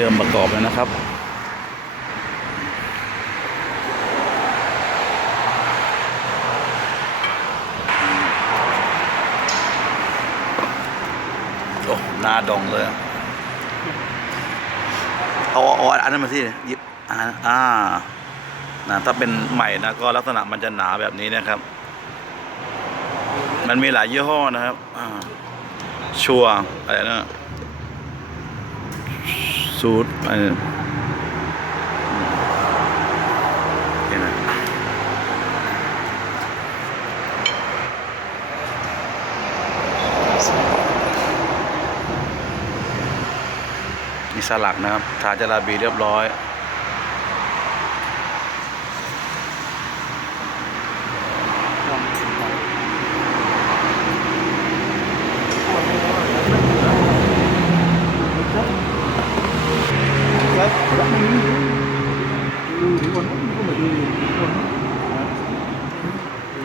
เริ่มประกอบแล้วนะครับโอ้หน้าดองเลยเอาเอาอันนั้นมาสิยิบอ่าอ่านะถ้าเป็นใหม่นะก็ลักษณะมันจะหนาแบบนี้นะครับ มันมีหลายยี่ห้อนะครับชัวร์อะไรนะ สูตรไปนะเห็นไหมมีสลักนะครับทาจาราบีเรียบร้อย thì con không phải nuôi thì con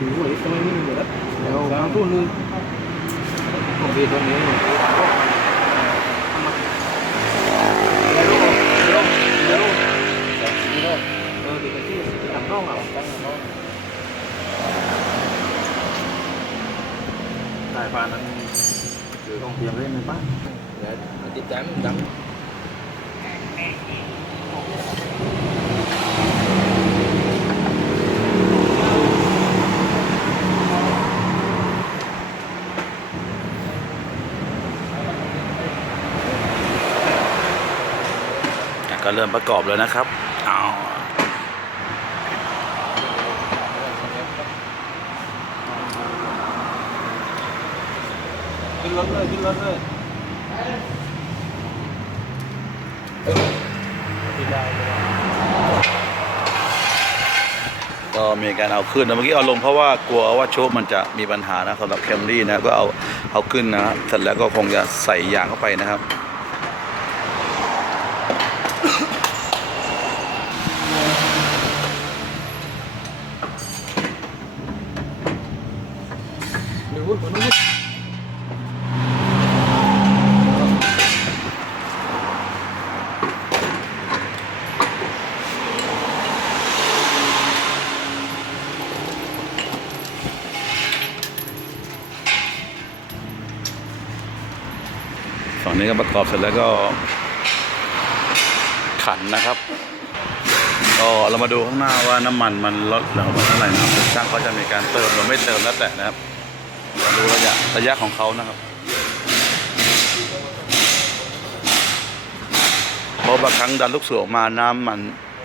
thì nuôi ít người đất đều bán luôn không biết đâu nếu mà Tại bàn anh chưa còn tiền lên mình bắt Để tiếp tám mình đắng ก็เริ่มประกอบเลยนะครับเอาขึ้นรถเลยขึ้นรถเลยก็มีการเอาขึ้นนะเมื่อกี้เอาลงเพราะว่ากลัวว่าโชคมันจะมีปัญหานะสำหรับแคมรี่นะก็เอาเอาขึ้นนะเสร็จแล้วก็คงจะใส่ยางเข้าไปนะครับ ฝั่งนี้ก็ประกอบเสร็จแล้วก็ขันนะครับ ก็เรามาดูข้างหน้าว่าน้ำมันมันลดเหลือเท่าไหร่นะครับช่างเขาจะมีการเติมหรือไม่เติมแล้วแต่นะครับมาดูระยะระยะของเขานะครับเพราะบางครั้งดันลูกสูบออกมาน้ำมัน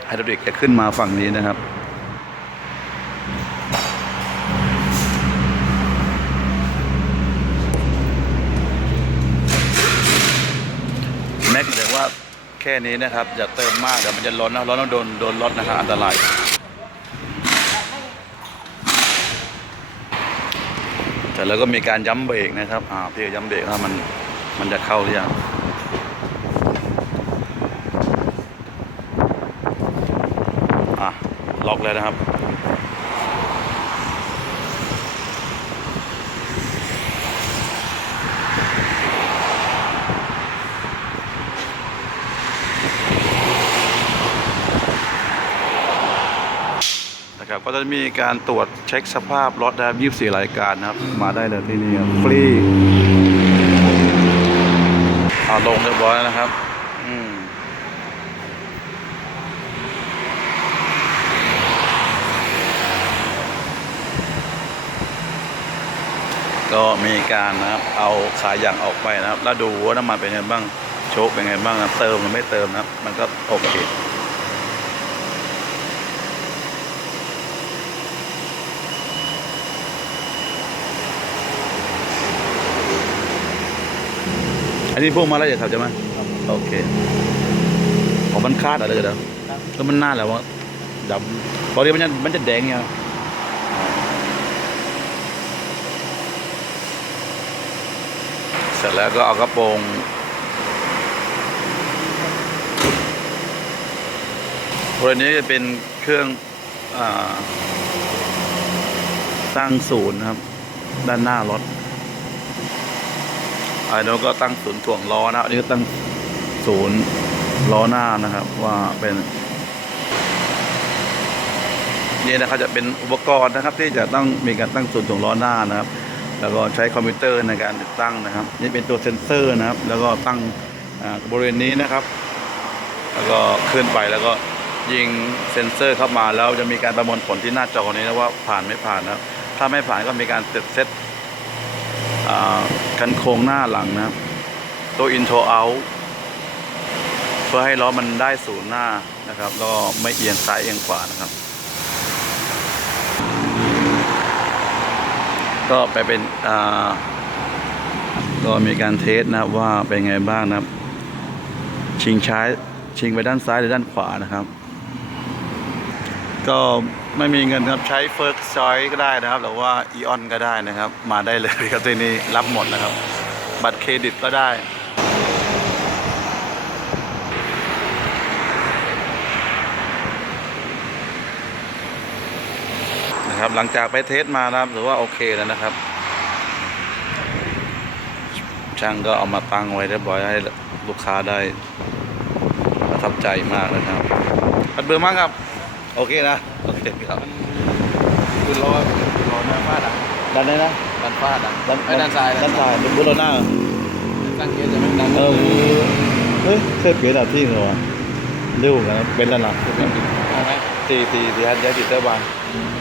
ไฮดรอลิกจะขึ้นมาฝั่งนี้นะครับ แม็กเดี๋ยวว่า แค่นี้นะครับอย่าเติมมากเดี๋ยวมันจะร้อนนะร้อนแล้วโดนโดนรถนะครับอันตรายแต่แล้วก็มีการย้ำเบรกนะครับอ่าพี่ย้ำเบรกถ้ามันมันจะเข้าหรือยังอะล็อกแล้วนะครับ นะครับก็จะมีการตรวจเช็คสภาพรถนะครับ24รายการนะครับ มาได้เลยที่นี่ครับฟรีเอาลงเรียบร้อยแล้วนะครับอืมก็มีการนะครับเอาขายอย่างออกไปนะครับ แล้วดูว่าน้ำมันเป็นไงบ้างโชคเป็นไงบ้างนะครับเติมหรือไม่เติมนะครับ มันก็โอเค นนี้พวกมาแล้วจะทำใช่ไหมโอเคของมันคาดอะไรกันเด้อแล้วมันหน้าแล้วว่าดำตอนนี้มันจะมันจะแดงเนี่ยเสร็จแล้วก็เอากระโปรงตัวนี้จะเป็นเครื่องอาตั้งศูนย์นะครับ ด้านหน้ารถ อันนี้ก็ตั้งศูนย์ถ่วงล้อนะอันนี้ก็ตั้งศูนย์ล้อหน้านะครับ ว่าเป็นนี่นะครับจะเป็นอุปกรณ์นะครับ ที่จะต้องมีการตั้งศูนย์ถ่วงล้อหน้านะครับ แล้วก็ใช้คอมพิวเตอร์ในการติดตั้งนะครับ นี่เป็นตัวเซ็นเซอร์นะครับ แล้วก็ตั้งบริเวณนี้นะครับ แล้วก็ขึ้นไปแล้วก็ยิงเซ็นเซอร์เข้ามาแล้วจะมีการประมวลผลที่หน้าจอนี้นะว่าผ่านไม่ผ่านนะครับถ้าไม่ผ่านก็มีการเซตเซต กันโครงหน้าหลังนะครับ ตัว intro out เพื่อให้ล้อมันได้ศูนย์หน้านะครับแล้วก็ไม่เอียงซ้ายเอียงขวานะครับ ก็ไปเป็นก็มีการเทสนะครับว่าเป็นไงบ้างนะครับ ชิงใช้ชิงไปด้านซ้ายหรือด้านขวานะครับ ก็ไม่มีเงินครับใช้เฟิร์กซอยก็ได้นะครับ หรือว่าอีออนก็ได้นะครับ มาได้เลยครับที่นี่รับหมดนะครับ บัตรเครดิตก็ได้นะครับหลังจากไปเทสมานะครับถือว่าโอเคแล้วนะครับ ช่างก็เอามาตั้งไว้เรียบร้อยให้ลูกค้าได้ประทับใจมากนะครับปัดเบื่อมากครับ โอเคนะ โอเคครับคือล้อคือล้อหน้าฟาดอะด้านไหนนะ ด้านฟาดอะไอ้ด้านซ้ายด้านซ้ายดูรถหน้าเหรอตั้งเกียร์จะไม่ดันเออเฮ้ยเคยเปลี่ยนแบบที่เหรอวะเร็วกันนะเป็นแล้วนะเอาไหมตีตีตีฮัทย้ายติดเตอร์บานเอ